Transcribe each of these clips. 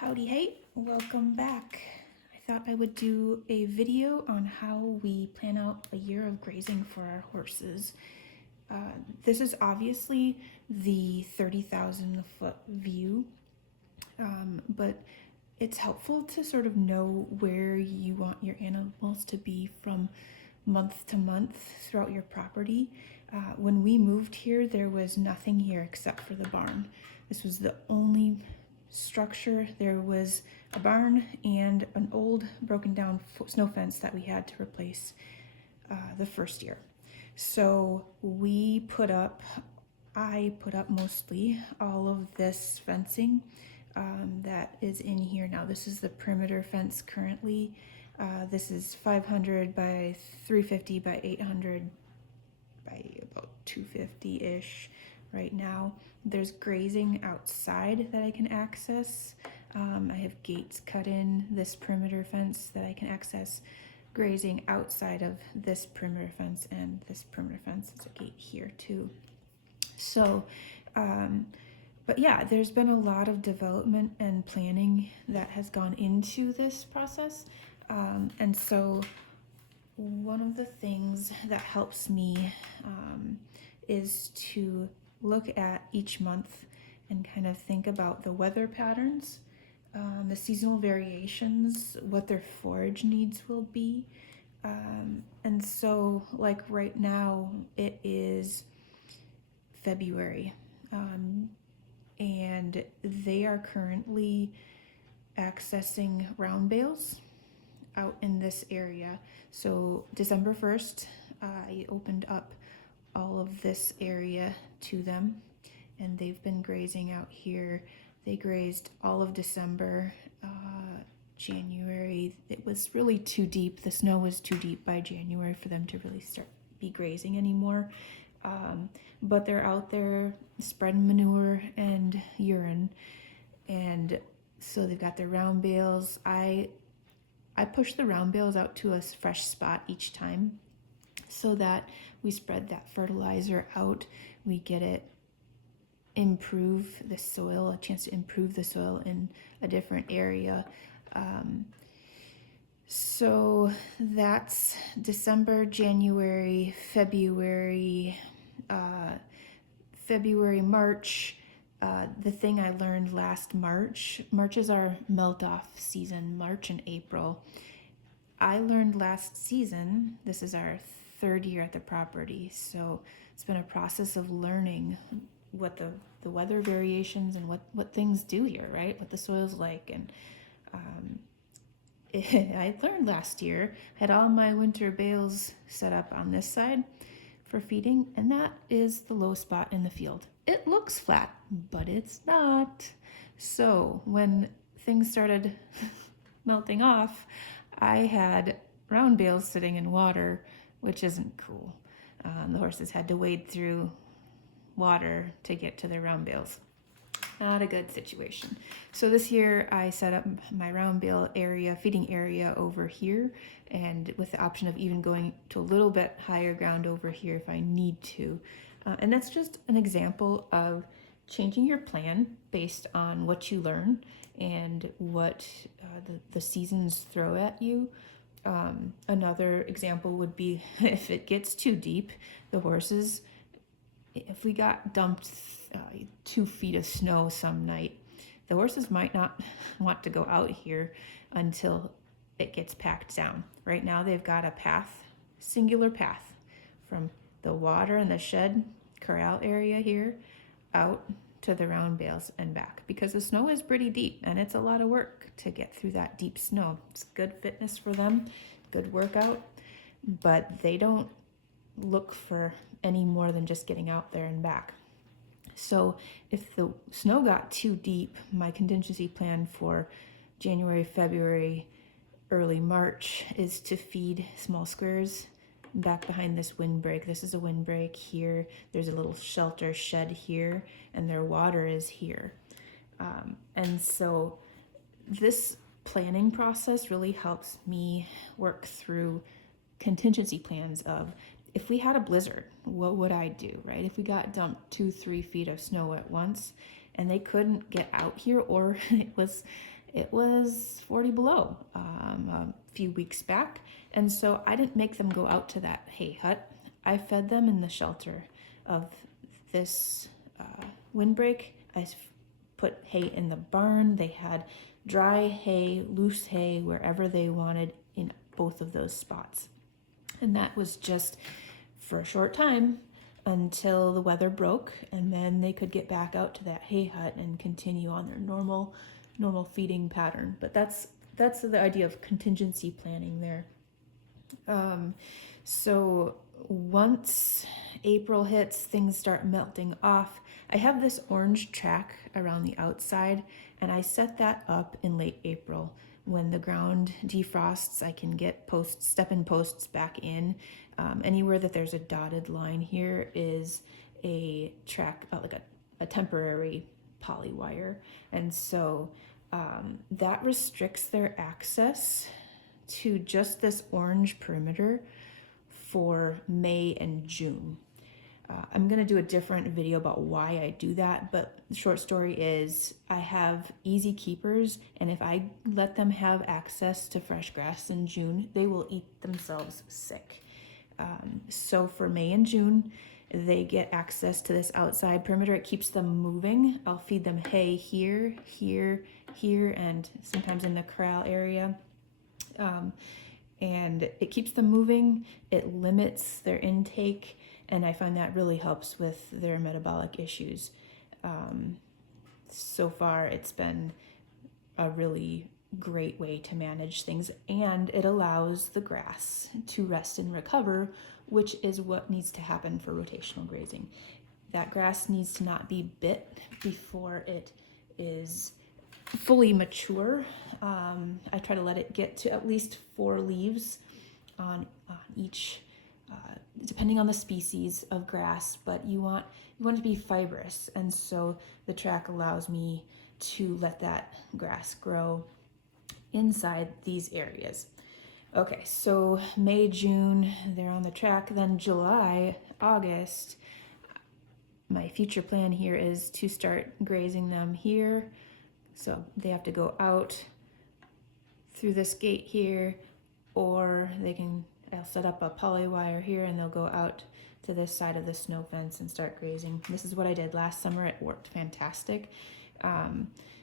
Howdy, hey, welcome back. I thought I would do a video on how we plan out a year of grazing for our horses. This is obviously the 30,000 foot view, but it's helpful to sort of know where you want your animals to be from month to month throughout your property. When we moved here, there was nothing here except for the barn. This was the only structure. There was a barn and an old broken down snow fence that we had to replace the first year. So I put up mostly all of this fencing that is in here now. This is the perimeter fence currently. This is 500 by 350 by 800 by about 250-ish right now. There's grazing outside that I can access. I have gates cut in this perimeter fence that I can access grazing outside of this perimeter fence, and this perimeter fence is a gate here too. So, but yeah, there's been a lot of development and planning that has gone into this process. And so one of the things that helps me is to look at each month and kind of think about the weather patterns, the seasonal variations, what their forage needs will be. And so like right now it is February, and they are currently accessing round bales out in this area. So December 1st, I opened up all of this area to them, and they've been grazing out here. They grazed all of December. January, it was really too deep. The snow was too deep by January for them to really be grazing anymore. But they're out there spreading manure and urine, and so they've got their round bales. I push the round bales out to a fresh spot each time so that we spread that fertilizer out. We get it, improve the soil, a chance to improve the soil in a different area. So that's December, January, February, March. The thing I learned last March is our melt off season, March and April. I learned last season, this is our third year at the property, so it's been a process of learning what the weather variations and what things do here, right? What the soil's like. And I learned last year, had all my winter bales set up on this side for feeding, and that is the low spot in the field. It looks flat, but it's not. So when things started melting off, I had round bales sitting in water, which isn't cool. The horses had to wade through water to get to their round bales. Not a good situation. So this year I set up my round bale area, feeding area over here, and with the option of even going to a little bit higher ground over here if I need to. And that's just an example of changing your plan based on what you learn and what the seasons throw at you. Another example would be if it gets too deep, the horses, if we got dumped 2 feet of snow some night, the horses might not want to go out here until it gets packed down. Right now they've got a path, singular path, from the water in the shed corral area here out to the round bales and back, because the snow is pretty deep and it's a lot of work to get through that deep snow. It's good fitness for them, good workout, but they don't look for any more than just getting out there and back. So if the snow got too deep, my contingency plan for January, February, early March is to feed small squares back behind this windbreak. This is a windbreak here. There's a little shelter shed here, and their water is here. And so this planning process really helps me work through contingency plans of, if we had a blizzard, what would I do, right? If we got dumped 2-3 feet of snow at once and they couldn't get out here, or it was 40 below a few weeks back. And so I didn't make them go out to that hay hut. I fed them in the shelter of this windbreak. I put hay in the barn. They had dry hay, loose hay, wherever they wanted in both of those spots. And that was just for a short time until the weather broke, and then they could get back out to that hay hut and continue on their normal feeding pattern. But that's the idea of contingency planning there. So once April hits, things start melting off. I have this orange track around the outside, and I set that up in late April. When the ground defrosts, I can get step-in posts back in. Anywhere that there's a dotted line here is a track, like a temporary poly wire. And so that restricts their access to just this orange perimeter for May and June. I'm going to do a different video about why I do that, but the short story is I have easy keepers, and if I let them have access to fresh grass in June, they will eat themselves sick. So for May and June, they get access to this outside perimeter. It keeps them moving. I'll feed them hay here, here, here, and sometimes in the corral area. And it keeps them moving. It limits their intake, and I find that really helps with their metabolic issues. So far, it's been a really great way to manage things, and it allows the grass to rest and recover, which is what needs to happen for rotational grazing. That grass needs to not be bit before it is fully mature. I try to let it get to at least 4 leaves on each, depending on the species of grass, but you want it to be fibrous, and so the track allows me to let that grass grow inside these areas. Okay, so May, June, they're on the track. Then July, August, my future plan here is to start grazing them here. So they have to go out through this gate here, or I'll set up a poly wire here and they'll go out to this side of the snow fence and start grazing. This is what I did last summer. It worked fantastic.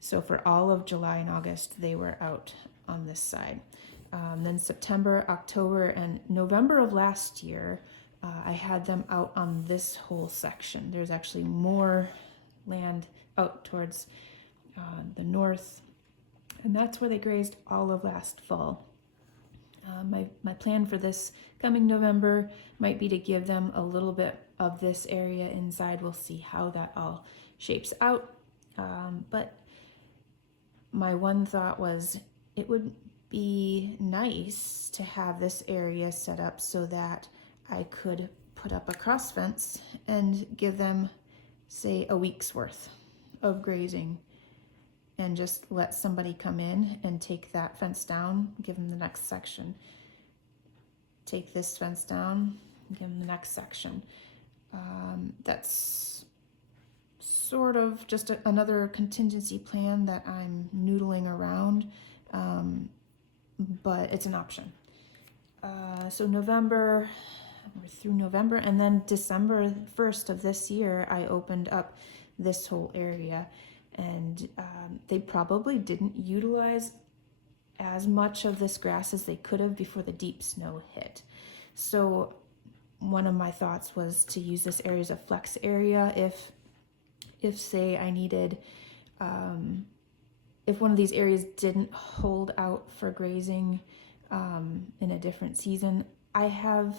So for all of July and August, they were out on this side. Then September, October, and November of last year, I had them out on this whole section. There's actually more land out towards the north, and that's where they grazed all of last fall. My plan for this coming November might be to give them a little bit of this area inside. We'll see how that all shapes out. But my one thought was it would be nice to have this area set up so that I could put up a cross fence and give them, say, a week's worth of grazing, and just let somebody come in and take that fence down, give them the next section. Take this fence down, give them the next section. That's sort of just another contingency plan that I'm noodling around, but it's an option. So November, we're through November, and then December 1st of this year, I opened up this whole area, and they probably didn't utilize as much of this grass as they could have before the deep snow hit. So one of my thoughts was to use this area as a flex area if say I needed, if one of these areas didn't hold out for grazing in a different season. I have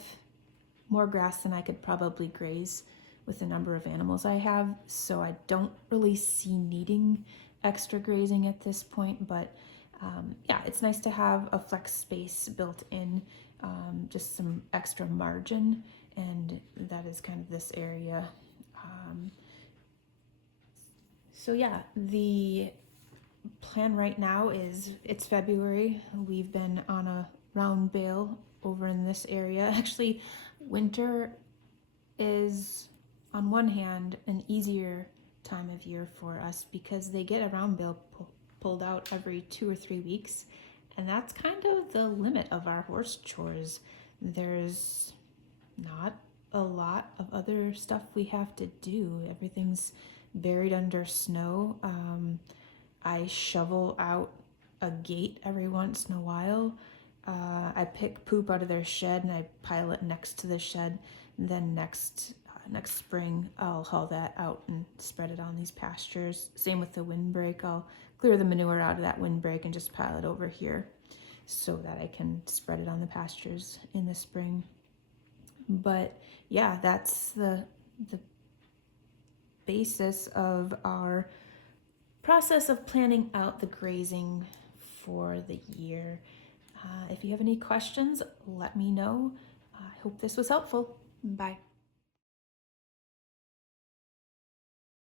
more grass than I could probably graze with the number of animals I have, so I don't really see needing extra grazing at this point, but yeah, it's nice to have a flex space built in, just some extra margin, and that is kind of this area. So yeah, the plan right now is it's February. We've been on a round bale over in this area. Actually, winter is, on one hand, an easier time of year for us because they get a round bale pulled out every 2 or 3 weeks, and that's kind of the limit of our horse chores. There's not a lot of other stuff we have to do. Everything's buried under snow. I shovel out a gate every once in a while. I pick poop out of their shed and I pile it next to the shed. And then next spring, I'll haul that out and spread it on these pastures. Same with the windbreak. I'll clear the manure out of that windbreak and just pile it over here so that I can spread it on the pastures in the spring. But yeah, that's the basis of our process of planning out the grazing for the year. If you have any questions, let me know. I hope this was helpful. Bye.